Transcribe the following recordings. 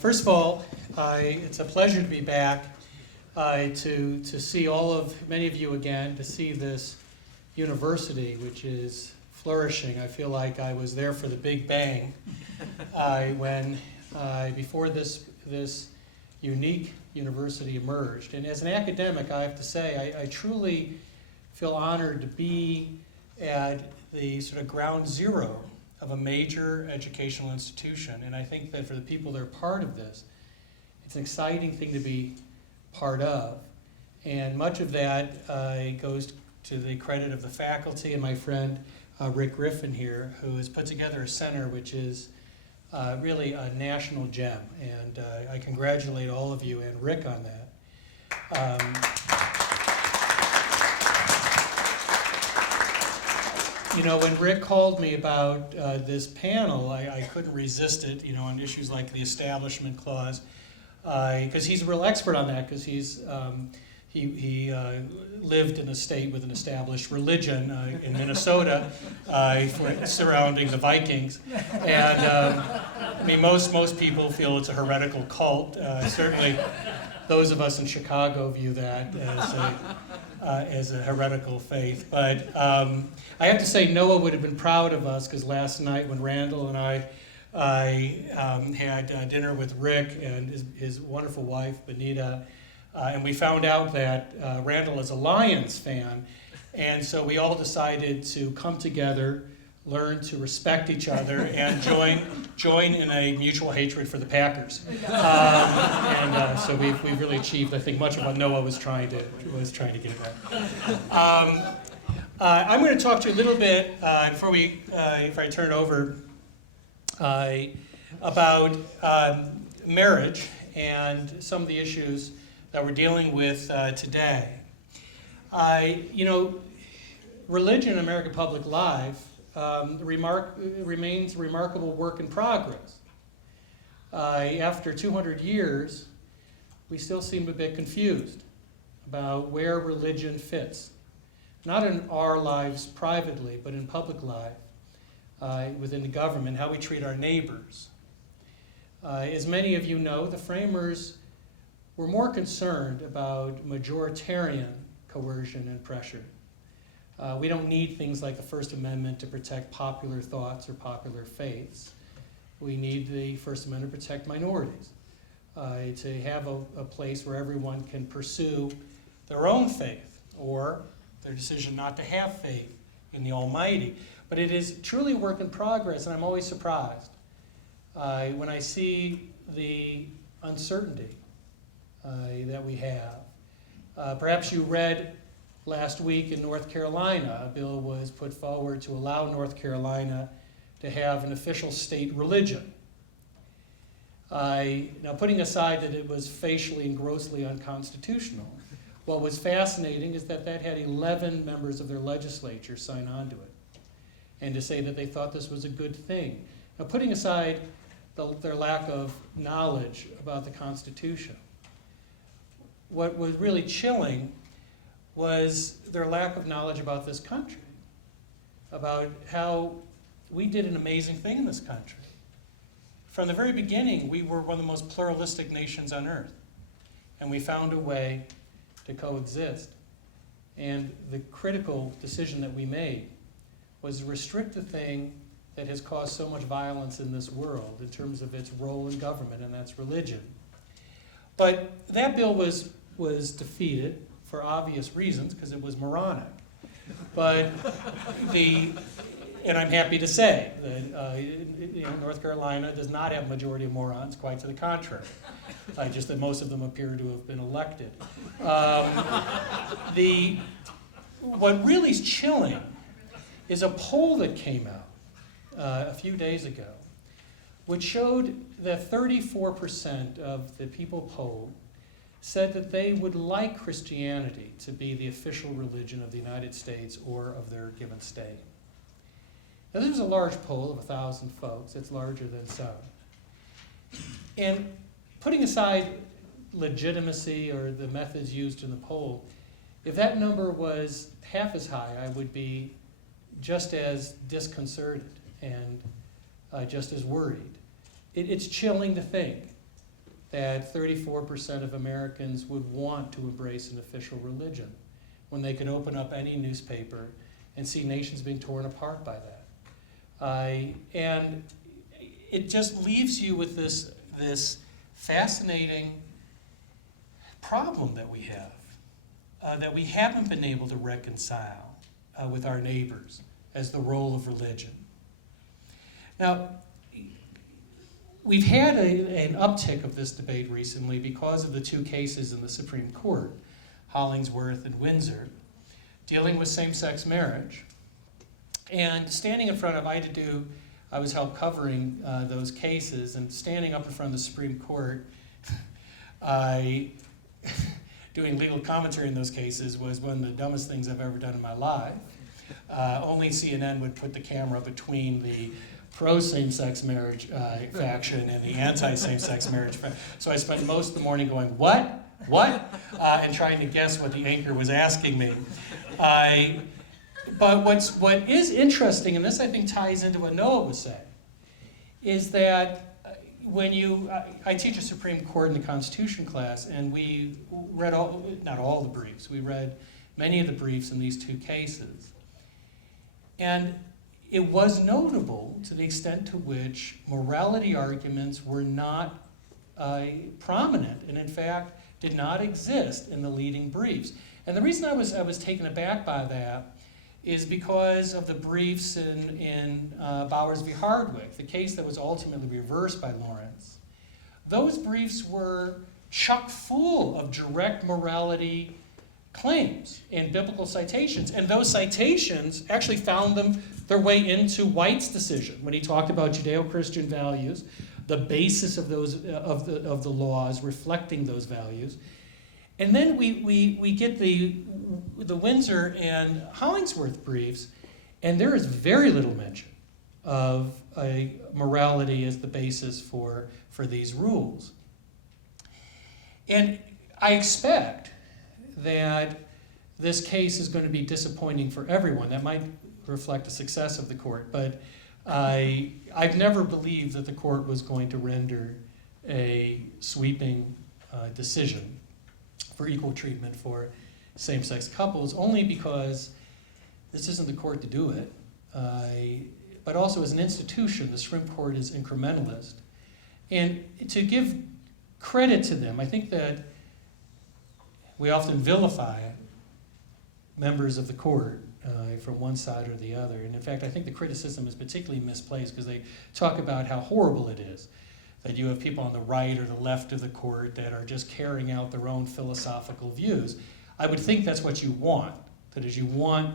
First of all, it's a pleasure to be back, to see many of you again, to see this university, which is flourishing. I feel like I was there for the Big Bang before this unique university emerged. And as an academic, I have to say, I truly feel honored to be at the sort of ground zero of a major educational institution. And I think that for the people that are part of this, it's an exciting thing to be part of. And much of that goes to the credit of the faculty and my friend Rick Griffin here, who has put together a center which is really a national gem. And I congratulate all of you and Rick on that. You know, when Rick called me about this panel, I couldn't resist it, on issues like the Establishment Clause, because he's a real expert on that, because he lived in a state with an established religion in Minnesota surrounding the Vikings. And most people feel it's a heretical cult. Certainly those of us in Chicago view that as a heretical faith. But I have to say Noah would have been proud of us, because last night when Randall and I had dinner with Rick and his wonderful wife, Benita, and we found out that Randall is a Lions fan, and so we all decided to come together, learn to respect each other, and join in a mutual hatred for the Packers. So we've really achieved, I think, much of what Noah was trying to get at. I'm going to talk to you a little bit if I turn it over, about marriage and some of the issues that we're dealing with today. Religion in American public life remains a remarkable work in progress. After 200 years, we still seem a bit confused about where religion fits. Not in our lives privately, but in public life, within the government, how we treat our neighbors. As many of you know, the framers were more concerned about majoritarian coercion and pressure. We don't need things like the First Amendment to protect popular thoughts or popular faiths. We need the First Amendment to protect minorities, to have a place where everyone can pursue their own faith or their decision not to have faith in the Almighty. But it is truly a work in progress, and I'm always surprised when I see the uncertainty that we have. Perhaps you read last week in North Carolina, a bill was put forward to allow North Carolina to have an official state religion. Now, putting aside that it was facially and grossly unconstitutional, what was fascinating is that had 11 members of their legislature sign on to it, and to say that they thought this was a good thing. Now, putting aside their lack of knowledge about the Constitution, what was really chilling was their lack of knowledge about this country, about how we did an amazing thing in this country. From the very beginning, we were one of the most pluralistic nations on earth, and we found a way to coexist. And the critical decision that we made was to restrict the thing that has caused so much violence in this world in terms of its role in government, and that's religion. But that bill was defeated for obvious reasons, because it was moronic. But and I'm happy to say that North Carolina does not have a majority of morons, quite to the contrary. Just that most of them appear to have been elected. What really is chilling is a poll that came out a few days ago, which showed that 34% of the people polled said that they would like Christianity to be the official religion of the United States or of their given state. Now, this was a large poll of 1,000 folks. It's larger than some. And putting aside legitimacy or the methods used in the poll, if that number was half as high, I would be just as disconcerted and just as worried. it's chilling to think that 34% of Americans would want to embrace an official religion when they could open up any newspaper and see nations being torn apart by that. And it just leaves you with this fascinating problem that we have, that we haven't been able to reconcile with our neighbors as the role of religion. Now, we've had an uptick of this debate recently because of the two cases in the Supreme Court, Hollingsworth and Windsor, dealing with same-sex marriage. And standing in front of I was helped covering those cases, and standing up in front of the Supreme Court, doing legal commentary in those cases was one of the dumbest things I've ever done in my life. Only CNN would put the camera between the pro-same-sex marriage faction and the anti-same-sex marriage faction. So I spent most of the morning going, what? And trying to guess what the anchor was asking me. But what is interesting, and this I think ties into what Noah was saying, is that I teach a Supreme Court in the Constitution class, and we read not all the briefs, we read many of the briefs in these two cases. And it was notable to the extent to which morality arguments were not prominent, and in fact did not exist in the leading briefs. And the reason I was taken aback by that is because of the briefs in Bowers v. Hardwick, the case that was ultimately reversed by Lawrence. Those briefs were chock full of direct morality claims and biblical citations, and those citations actually found their way into White's decision when he talked about Judeo-Christian values, the basis of those of the laws reflecting those values. And then we get the Windsor and Hollingsworth briefs, and there is very little mention of morality as the basis for these rules. And I expect that this case is going to be disappointing for everyone. That might reflect the success of the court, but I've never believed that the court was going to render a sweeping decision for equal treatment for same-sex couples, only because this isn't the court to do it, but also as an institution, the Supreme Court is incrementalist. And to give credit to them, I think that we often vilify members of the court from one side or the other. And in fact, I think the criticism is particularly misplaced because they talk about how horrible it is that you have people on the right or the left of the court that are just carrying out their own philosophical views. I would think that's what you want. That is, you want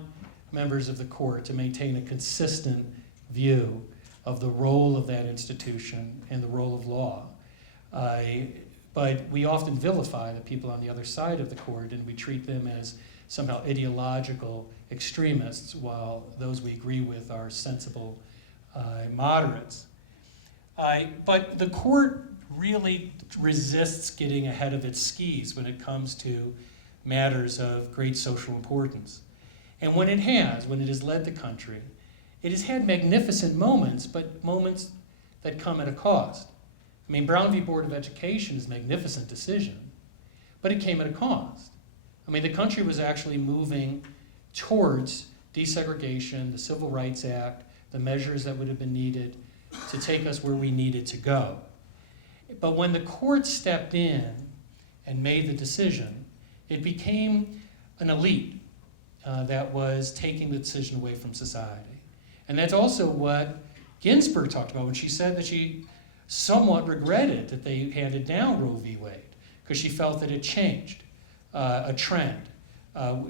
members of the court to maintain a consistent view of the role of that institution and the role of law. But we often vilify the people on the other side of the court, and we treat them as somehow ideological extremists, while those we agree with are sensible moderates. But the court really resists getting ahead of its skis when it comes to matters of great social importance. And when it has led the country, it has had magnificent moments, but moments that come at a cost. I mean, Brown v. Board of Education is a magnificent decision, but it came at a cost. I mean, the country was actually moving towards desegregation, the Civil Rights Act, the measures that would have been needed to take us where we needed to go. But when the court stepped in and made the decision, it became an elite that was taking the decision away from society. And that's also what Ginsburg talked about when she said that she somewhat regretted that they handed down Roe v. Wade, because she felt that it changed a trend,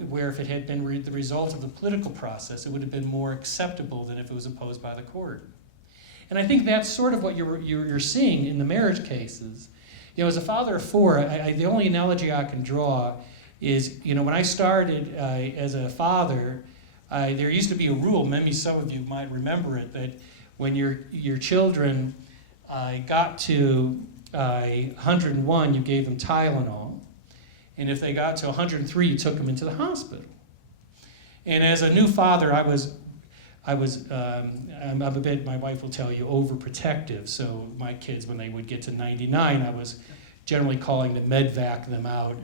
where if it had been the result of the political process, it would have been more acceptable than if it was imposed by the court. And I think that's sort of what you're seeing in the marriage cases. You know, as a father of four, the only analogy I can draw is, you know, when I started as a father, there used to be a rule, maybe some of you might remember it, that when your children got to 101, you gave them Tylenol. And if they got to 103, you took them into the hospital. And as a new father, I was I was, I'm a bit, my wife will tell you, overprotective. So my kids, when they would get to 99, I was generally calling to medvac them out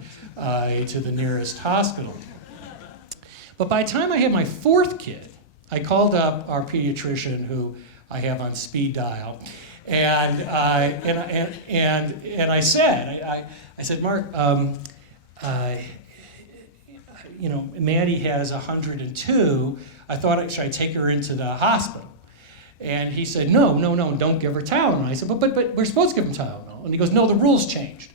to the nearest hospital. But by the time I had my fourth kid, I called up our pediatrician, who I have on speed dial, and I said, Mark, you know, Maddie has 102. I thought, should I take her into the hospital? And he said, no, don't give her Tylenol. I said, but we're supposed to give them Tylenol. And he goes, no, the rules changed.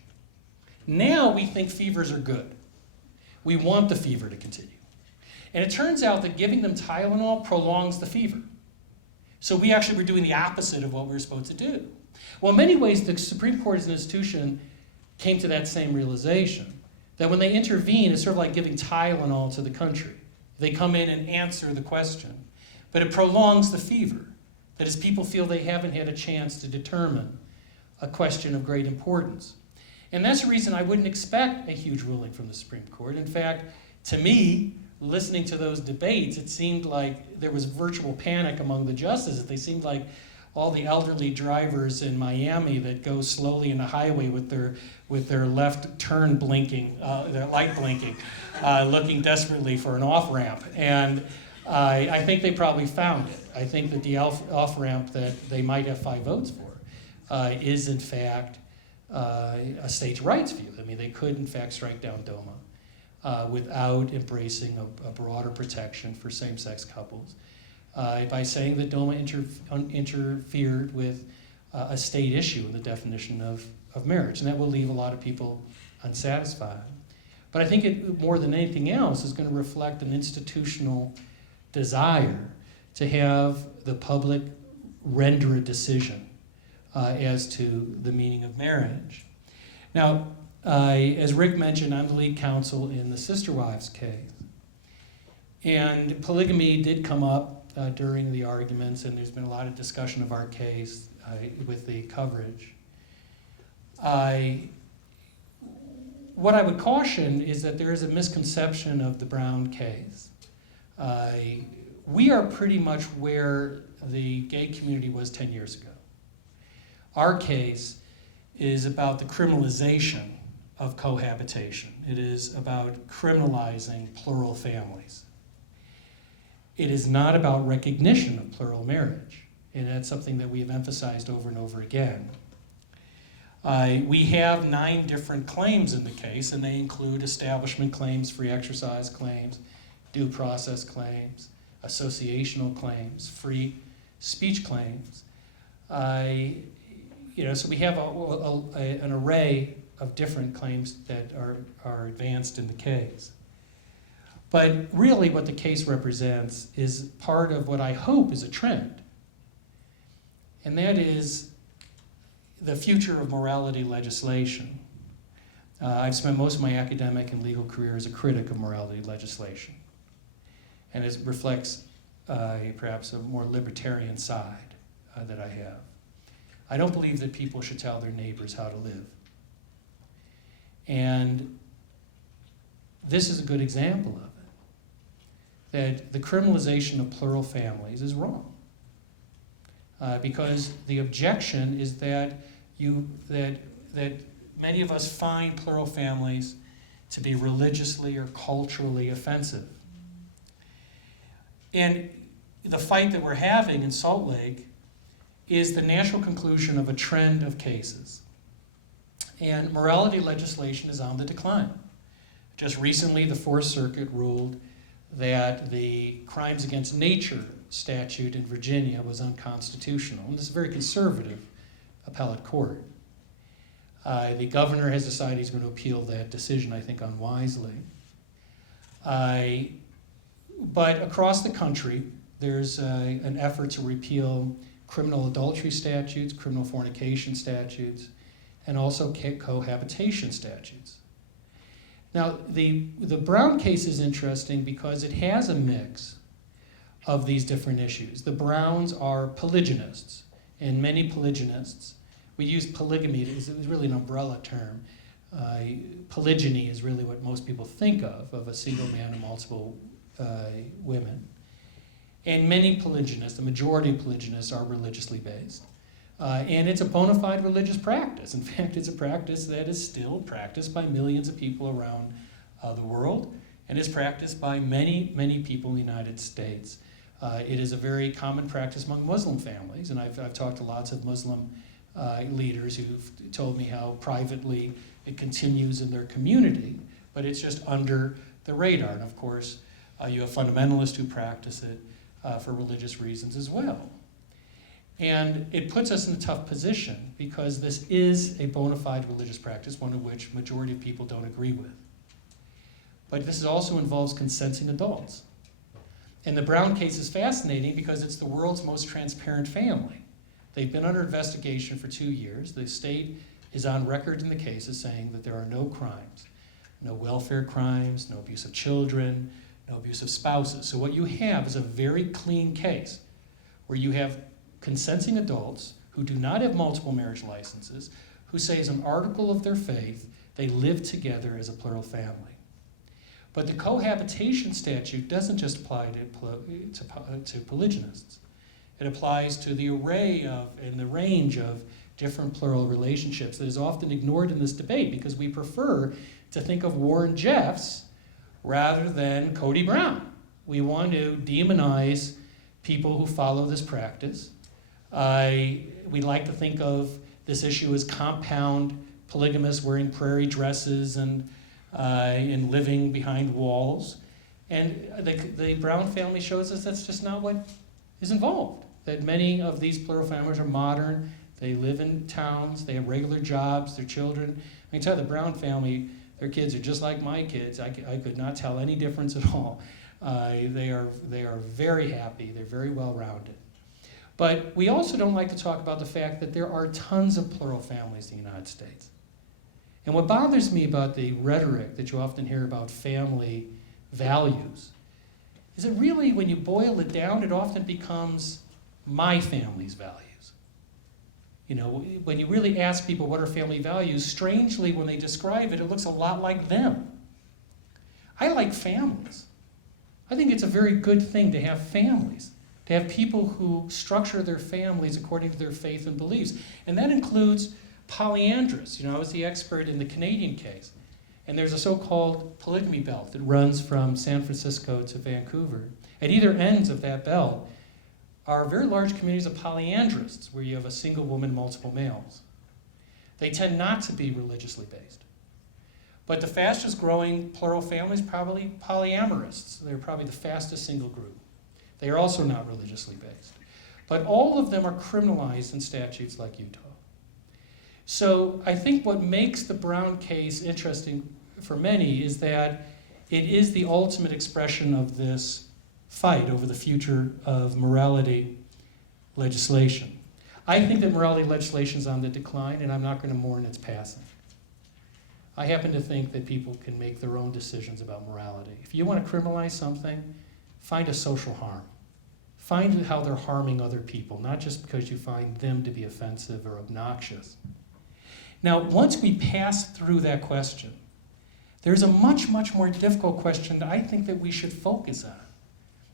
Now we think fevers are good. We want the fever to continue. And it turns out that giving them Tylenol prolongs the fever. So we actually were doing the opposite of what we were supposed to do. Well, in many ways, the Supreme Court as an institution came to that same realization, that when they intervene, it's sort of like giving Tylenol to the country. They come in and answer the question, but it prolongs the fever. That is, people feel they haven't had a chance to determine a question of great importance. And that's the reason I wouldn't expect a huge ruling from the Supreme Court. In fact, to me, listening to those debates, it seemed like there was virtual panic among the justices. They seemed like all the elderly drivers in Miami that go slowly in the highway with their left turn blinking, their light blinking, looking desperately for an off-ramp. And I think they probably found it. I think that the off-ramp that they might have 5 votes for is in fact a states' rights view. I mean, they could in fact strike down DOMA without embracing a broader protection for same-sex couples. By saying that DOMA interfered with a state issue in the definition of marriage, and that will leave a lot of people unsatisfied. But I think it, more than anything else, is going to reflect an institutional desire to have the public render a decision as to the meaning of marriage. Now, as Rick mentioned, I'm the lead counsel in the Sister Wives case. And polygamy did come up during the arguments, and there's been a lot of discussion of our case with the coverage. What I would caution is that there is a misconception of the Brown case. We are pretty much where the gay community was 10 years ago. Our case is about the criminalization of cohabitation. It is about criminalizing plural families. It is not about recognition of plural marriage, and that's something that we have emphasized over and over again. We have 9 different claims in the case, and they include establishment claims, free exercise claims, due process claims, associational claims, free speech claims. So we have an array of different claims that are advanced in the case. But really what the case represents is part of what I hope is a trend. And that is the future of morality legislation. I've spent most of my academic and legal career as a critic of morality legislation. And it reflects perhaps a more libertarian side that I have. I don't believe that people should tell their neighbors how to live. And this is a good example of it. That the criminalization of plural families is wrong. Because the objection is that many of us find plural families to be religiously or culturally offensive. And the fight that we're having in Salt Lake is the natural conclusion of a trend of cases. And morality legislation is on the decline. Just recently, the Fourth Circuit ruled that the crimes against nature statute in Virginia was unconstitutional. And this is a very conservative appellate court. The governor has decided he's going to appeal that decision, I think, unwisely. But across the country, there's an effort to repeal criminal adultery statutes, criminal fornication statutes, and also cohabitation statutes. Now, the Brown case is interesting because it has a mix of these different issues. The Browns are polygynists, and many polygynists, we use polygamy, it was really an umbrella term. Polygyny is really what most people think of a single man and multiple women. And many polygynists, the majority of polygynists, are religiously based. And it's a bona fide religious practice. In fact, it's a practice that is still practiced by millions of people around the world, and is practiced by many, many people in the United States. It is a very common practice among Muslim families, and I've talked to lots of Muslim leaders who've told me how privately it continues in their community, but it's just under the radar. And of course, you have fundamentalists who practice it for religious reasons as well. And it puts us in a tough position because this is a bona fide religious practice, one of which majority of people don't agree with. But this also involves consenting adults. And the Brown case is fascinating because it's the world's most transparent family. They've been under investigation for 2 years. The state is on record in the case as saying that there are no crimes, no welfare crimes, no abuse of children, no abuse of spouses. So what you have is a very clean case where you have consenting adults who do not have multiple marriage licenses, who say as an article of their faith, they live together as a plural family. But the cohabitation statute doesn't just apply to polygynists. It applies to the array of and the range of different plural relationships that is often ignored in this debate because we prefer to think of Warren Jeffs rather than Kody Brown. We want to demonize people who follow this practice. We like to think of this issue as compound polygamists wearing prairie dresses and living behind walls. And the Brown family shows us that's just not what is involved. That many of these plural families are modern, they live in towns, they have regular jobs, their children. I can tell you the Brown family, their kids are just like my kids. I could not tell any difference at all. They are very happy, they're very well-rounded. But we also don't like to talk about the fact that there are tons of plural families in the United States. And what bothers me about the rhetoric that you often hear about family values is that really, when you boil it down, it often becomes my family's values. You know, when you really ask people what are family values, strangely, when they describe it, it looks a lot like them. I like families. I think it's a very good thing to have families, to have people who structure their families according to their faith and beliefs. And that includes polyandrous. You know, I was the expert in the Canadian case. And there's a so-called polygamy belt that runs from San Francisco to Vancouver. At either ends of that belt are very large communities of polyandrists, where you have a single woman, multiple males. They tend not to be religiously based. But the fastest growing plural families are probably polyamorists. They're probably the fastest single group. They are also not religiously based. But all of them are criminalized in statutes like Utah. So I think what makes the Brown case interesting for many is that it is the ultimate expression of this fight over the future of morality legislation. I think that morality legislation is on the decline, and I'm not going to mourn its passing. I happen to think that people can make their own decisions about morality. If you want to criminalize something, find a social harm. Find how they're harming other people, not just because you find them to be offensive or obnoxious. Now, once we pass through that question, there's a much, much more difficult question that I think that we should focus on.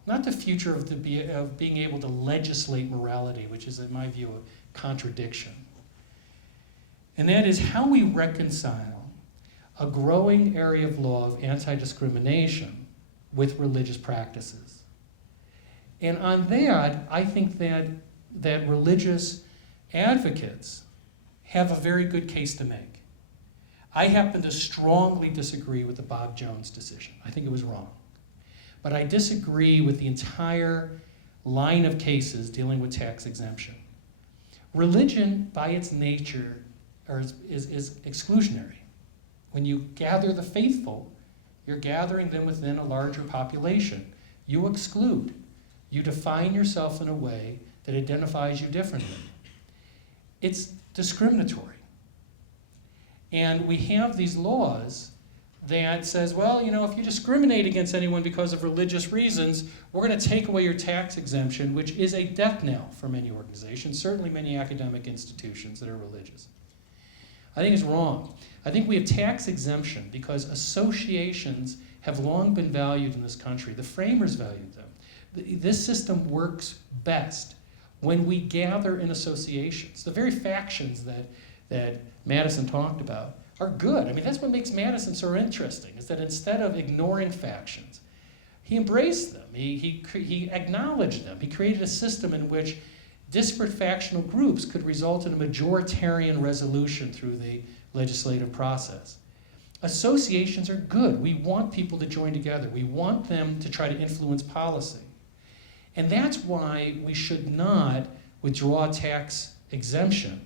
Not the future of being able to legislate morality, which is, in my view, a contradiction. And that is how we reconcile a growing area of law of anti-discrimination with religious practices. And on that, I think that religious advocates have a very good case to make. I happen to strongly disagree with the Bob Jones decision. I think it was wrong. But I disagree with the entire line of cases dealing with tax exemption. Religion, by its nature, is exclusionary. When you gather the faithful, you're gathering them within a larger population. You exclude. You define yourself in a way that identifies you differently. It's discriminatory. And we have these laws that says, well, you know, if you discriminate against anyone because of religious reasons, we're going to take away your tax exemption, which is a death knell for many organizations, certainly many academic institutions that are religious. I think it's wrong. I think we have tax exemption because associations have long been valued in this country. The framers valued them This system works best when we gather in associations. The very factions that Madison talked about are good. I mean, that's what makes Madison so interesting, is that instead of ignoring factions, he embraced them, he acknowledged them. He created a system in which disparate factional groups could result in a majoritarian resolution through the legislative process. Associations are good. We want people to join together. We want them to try to influence policy. And that's why we should not withdraw tax exemption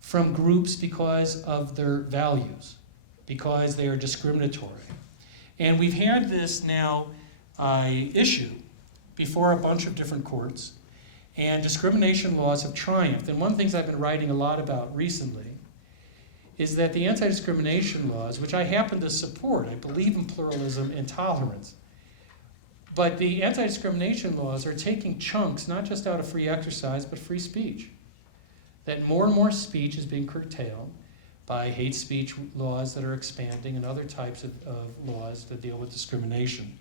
from groups because of their values, because they are discriminatory. And we've had this now issue before a bunch of different courts, and discrimination laws have triumphed. And one of the things I've been writing a lot about recently is that the anti-discrimination laws, which I happen to support, I believe in pluralism and tolerance, but the anti-discrimination laws are taking chunks, not just out of free exercise, but free speech. That more and more speech is being curtailed by hate speech laws that are expanding and other types of laws that deal with discrimination.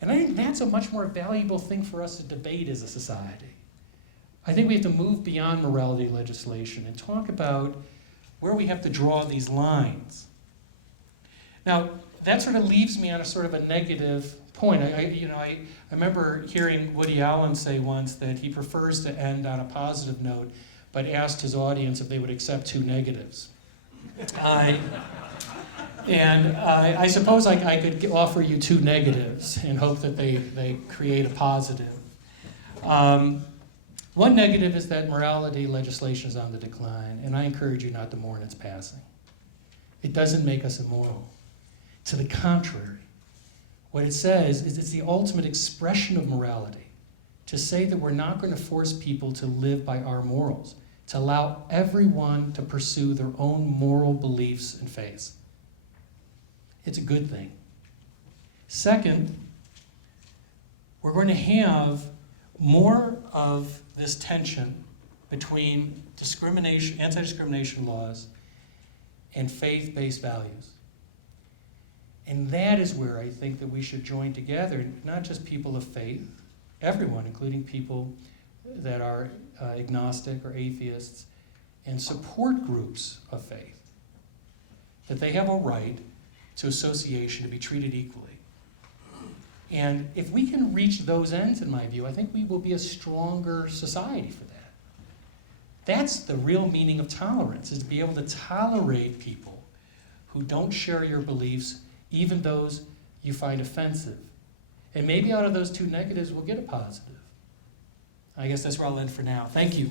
And I think that's a much more valuable thing for us to debate as a society. I think we have to move beyond morality legislation and talk about where we have to draw these lines. Now, that sort of leaves me on a sort of a negative point. I remember hearing Woody Allen say once that he prefers to end on a positive note, but asked his audience if they would accept 2 negatives. I suppose I could offer you 2 negatives and hope that they create a positive. One negative is that morality legislation is on the decline, and I encourage you not to mourn its passing. It doesn't make us immoral. To the contrary, what it says is it's the ultimate expression of morality, to say that we're not going to force people to live by our morals, to allow everyone to pursue their own moral beliefs and faiths. It's a good thing. Second, we're going to have more of this tension between discrimination, anti-discrimination laws and faith-based values. And that is where I think that we should join together, not just people of faith, everyone, including people that are agnostic or atheists, and support groups of faith, that they have a right to association, to be treated equally. And if we can reach those ends, in my view, I think we will be a stronger society for that. That's the real meaning of tolerance, is to be able to tolerate people who don't share your beliefs, even those you find offensive. And maybe out of those 2 negatives, we'll get a positive. I guess that's where I'll end for now. Thank you.